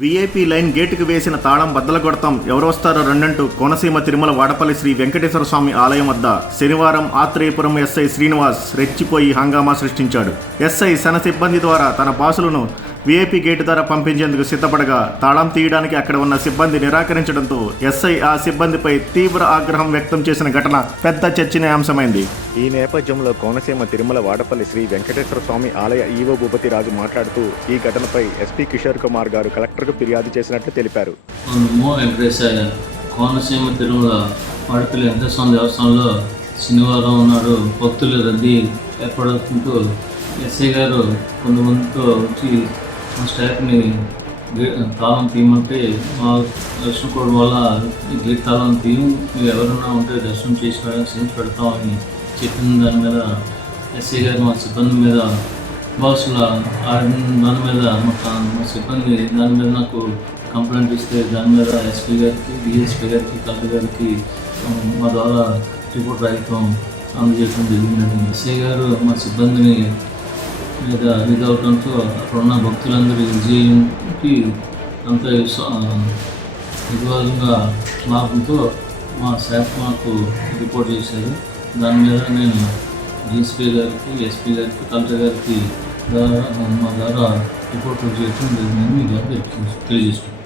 VIP line గేటుకు వేసిన తాళం బద్దల కొడతాం. ఎవరొస్తారో రెండంటూ కోనసీమ తిరుమల వాడపల్లి శ్రీ వెంకటేశ్వర స్వామి ఆలయం వద్ద శనివారం ఆత్రేయపురం ఎస్ఐ శ్రీనివాస్ రెచ్చిపోయి హంగామా సృష్టించాడు. ఎస్ఐ సన సిబ్బంది ద్వారా తన బాసులను వీఐపీ గేటు ద్వారా పంపించేందుకు సిద్ధపడగా తాళం తీయడానికి అక్కడ ఉన్న సిబ్బంది నిరాకరించడంతో ఎస్ఐ ఆ సిబ్బందిపై తీవ్ర ఆగ్రహం వ్యక్తం చేసిన ఘటన పెద్ద చర్చనీయాంశమైంది. ఈ నేపథ్యంలో కోనసీమ తిరుమల వాడపల్లి శ్రీ వెంకటేశ్వర స్వామి ఆలయ ఈవో భూపతి రాజు మాట్లాడుతూ ఈ ఘటనపై ఎస్పీ కిషోర్ కుమార్ గారు కలెక్టర్కు ఫిర్యాదు చేసినట్లు తెలిపారు. కోనసీమ తిరుమల వాడపల్లి వెంకటేశ్వర దేవస్థానంలో శనివారం నాడు భక్తుల రద్దీ ఏర్పడుతుంటూ ఎస్ఐ గారు కొంతమందితో వచ్చి మా స్టాఫ్ని తాళం తీయమంటే మా దర్శనం కోవడం వల్ల ఈ గేట్ తాళం తీయం. ఎవరన్నా ఉంటే దర్శనం చేసి చేసి పెడతామని చెప్పిన దాని మీద ఎస్సీ గారు మా సిబ్బంది మీద బాసుల దాని మీద మా మా సిబ్బంది దాని మీద నాకు కంప్లైంట్ ఇస్తే దాని మీద ఎస్పీ గారికి డిఎస్పీ గారికి కలెక్టర్ గారికి మా ద్వారా రిపోర్ట్ రాయటం అందజేయడం జరిగిందని ఎస్ఐ గారు మా సిబ్బందిని లేదా ఇది అవడంతో అక్కడ ఉన్న భక్తులందరూ విజయంకి అంత వివాదంగా లాభంతో మా శాఖ మాకు రిపోర్ట్ చేశారు. దాని మీద నేను డిఎస్పీ గారికి ఎస్పీ గారికి కలెక్టర్ గారికి ద్వారా మా ద్వారా రిపోర్ట్ చేయడం జరిగిందని మీకు తెలియజేస్తున్నాను